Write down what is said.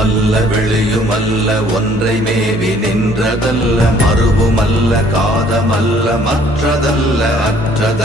உருவுமல்ல வெளியுமல்ல ஒன்றை மேவி நின்றதல்ல மறுவுமல்ல காதமல்ல மற்றதல்ல அற்றதல்ல.